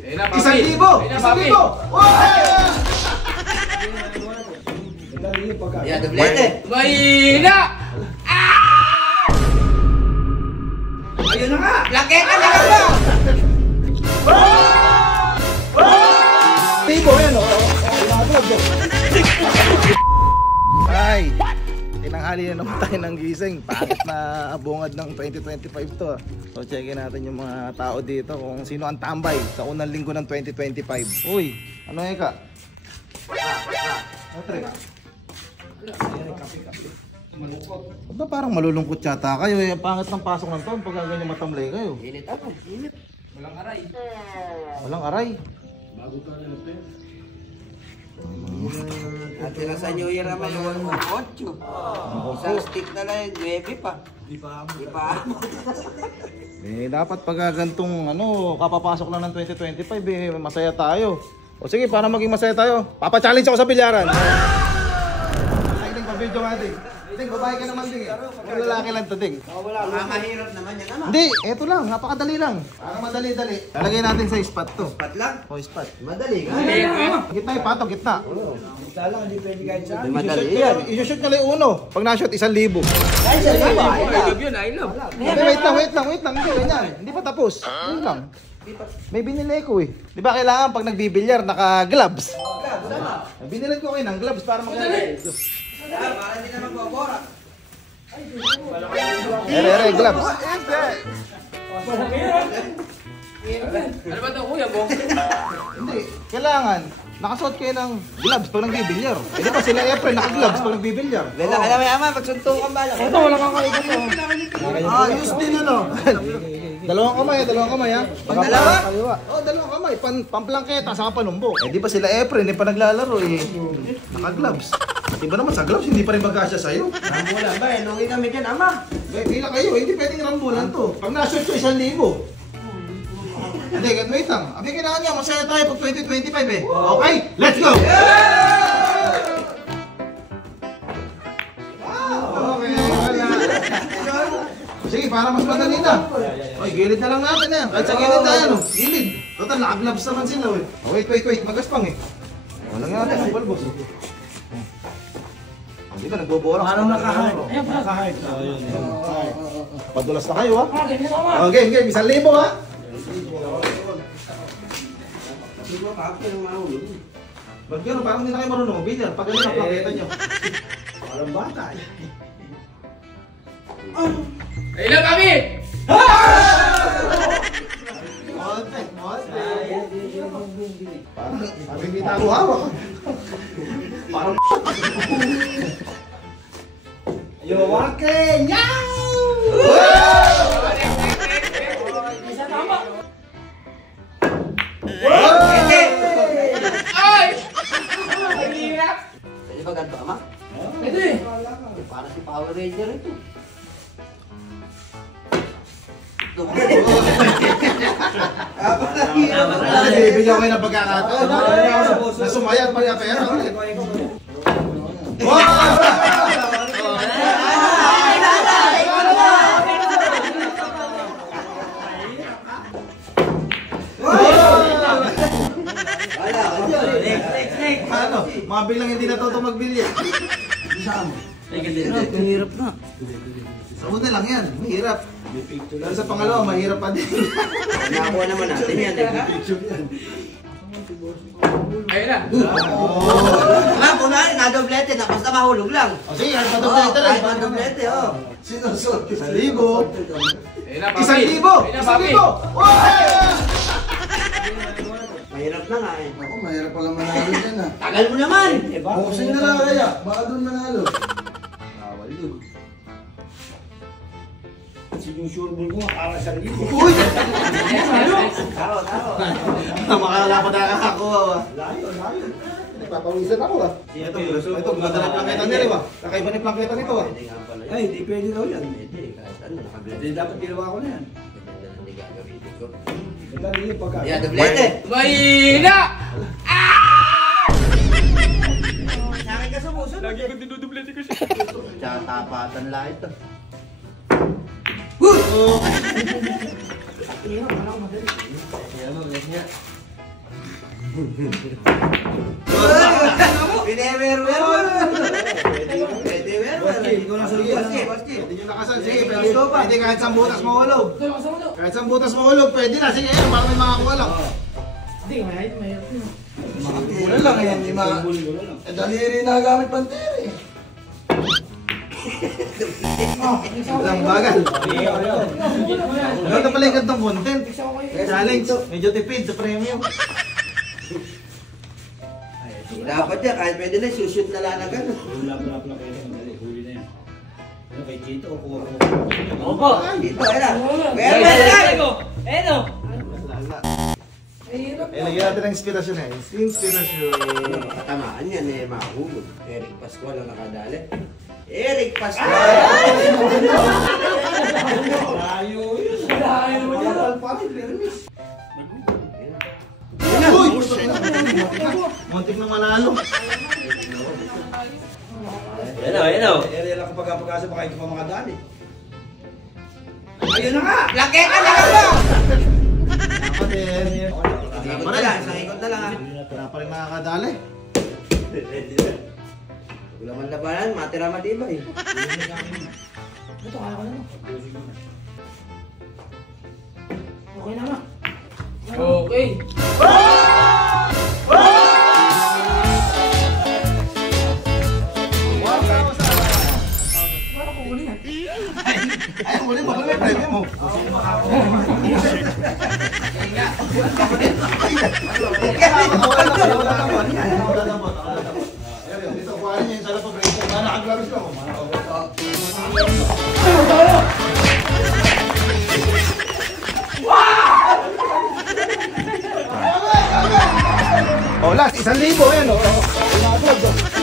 1,000! 1,000! Ya, doblete. Mahina! Ayun na nga. Laketa na lang ba? Tibo yan o. Ay, tinanghali na naman tayo ng gising. Bakit na bungad ng 2025 to? So checkin natin yung mga tao dito kung sino ang tambay sa unang linggo ng 2025. Uy, ano yung ka? Ba parang malulungkot yata kayo eh. Pangit ng pasok ng taon pag ganyan matamlay kayo. Init ako. Init. Walang aray. Walang aray. At sa New Year naman yung 8. Isang stick na lang, 9 pa. Di pa abot. Eh, dapat pag gantong ano, kapapasok lang ng 2025 eh, masaya tayo. O sige, para maging masaya tayo, papa-challenge ako sa bilyaran. Ay, Ding, pa-video nga, Ding. Ding, babae ka naman, Ding. Yung lalaki lang to, Ding. Mahirap naman yan naman. Hindi, eto lang, napakadali lang. Para madali-dali. Lalagay natin sa spot to. Pat lang. O, spot. Madali ka. Gitna yung pato, gitna. Madali yan. I-shoot ka lang yung uno. Pag na-shoot, 1,000. I love yun, I love. Hindi, wait lang. Hindi, ganyan. Hindi pa tapos. Yun lang. May binili ko eh. Di ba kailangan pag nagbibilyar, naka-gloves? Binilan ko kayo ng gloves para mag-gloves. Para hindi naman babora. Gloves. Ano ba ito, kuya mo? Hindi, kailangan nakasuot kayo ng gloves pag nagbibilyar. Eh di ba sila Efren naka-gloves pag nagbibilyar? Wala ka naman yaman, pagsuntukan ba lang? Ito, wala kang kaikot mo. Ayos din ano. Dalawang kamay ha. Pag dalawa? Oo, dalawang kamay. Pamplangketa, saka panumbok. Eh di ba sila Efren, hindi pa naglalaro eh. Naka-gloves. Iba naman sa gloves, hindi pa rin magkasya sa'yo. Rambulan ba eh, nungi kami dyan, ama. Eh, pila kayo, hindi pwedeng rambulan to. Pag na-shoot ko, 1,000. Hindi, wait lang. Abi, kailangan niya, masaya tayo pag 2025 eh. Okay, let's go! Okay, sige, para mas madali na. Oy, gilid na lang natin yan. Kahit sa gilid na yan, oh. Gilid. Total, naka-gloves naman sila, eh. Oh, wait. Magaspang eh. Walang natin ang balbos. Hindi ba, nagboborang. Parang naka-hide. Ayan, naka-hide. Padulas na kayo, ha? Oh, game. 1,000, ha? Ba't gano'n? Parang hindi na kayo marunong mabilyar. Pag gano'n ang plaketa nyo. Parang bata eh. I love kami! Montek. Parang hindi tayo hawak. Parang Yowake! Nyaw! Isa tama! Ay! Ang hirap! Pwede ba ganito, ama? Pwede. Para si Power Ranger ito. Bibigyan ko kayo ng pagkakataon. Nasumayat pa niya pera. Ano? Mga bilang hindi natuto magbilya. Mahirap na. Sa una lang yan, mahirap. Pero sa pangalawa, mahirap pa din. Nakakuha naman natin yan. Ayun na. Ma'am, kunahin, nadoblete na. Basta mahulog lang. O sige, madoblete rin. Kahit madoblete, oh. Sinusot. 1,000. Ayun na, papi. 1,000! 1,000! Mahirap na nga eh. Ako, mahirap pala manalo dyan ah. Tagal mo naman! Boxing na lang kaya, baka doon manalo. Bawal yun. Sinusurbol ko, akala sa rin. Uy! Taro. Makakala ko nakakakuha ba? Layo. Nagpapawisan ako ah. Ito, maganda na plangketa nila ba? Kakaiba na plangketa nito ah. Pwede nga pala yun. Ay, di pwede daw yan. Pwede, kahit ano, nakablete. Hindi dapat ginawa ko na yan. Ganda na hindi gagamitin ko. Madali yung pagka. Yeah, doblete! Mahina! Sa akin ka sumusunod Lagi ko dinudublete ko siya. Tsaka tapatan lang ito. Pinewer-wer mo. Pwede wer-wer. Ikaw na sa libo. Basti. Pwede nyo nakasal. Sige, pwede kahit isang butas mahulog. Kahit isang butas mahulog, pwede na. Sige, ayun, para may makakuha lang. Wala lang yan, di ma... Eh, daliri na gamit panteri. Walang bagal. Ganda pala yung gantong content. Challenge. Medyo tipid sa premium. Dapat yan, kahit pwede na, shoot na lang na gano'n. Wala pwede. Madali, huli na yan. Ano kay Chito o kuha ko? Opo. Dito, ayun na. Wer-wer! Ano? Lagyan natin ng inspirasyon eh. Inspirasyon. Katamaan yan eh, mahulog. Eric Pascual ang nakadali. Eric Pascual! Layo yun. Layo yun. Pati, permis. Uy! Muntik na malalo. Yan o. Area lang kapag pag-asa baka hindi pa makadali. Ayun na nga! Laki ka na ba? Dapat eh. Ikot na lang, isang ikot na lang ah. Wala pa rin nakakadali. Wala man labanan, matira matibay. Ito, kaya ko na. Okay na. Okay. Ay, muli ba may premium mo? Dito, kuhanin niya yung sarap pa premium. Nakaglaros lang. Oh, last, 1,000 yan, oh.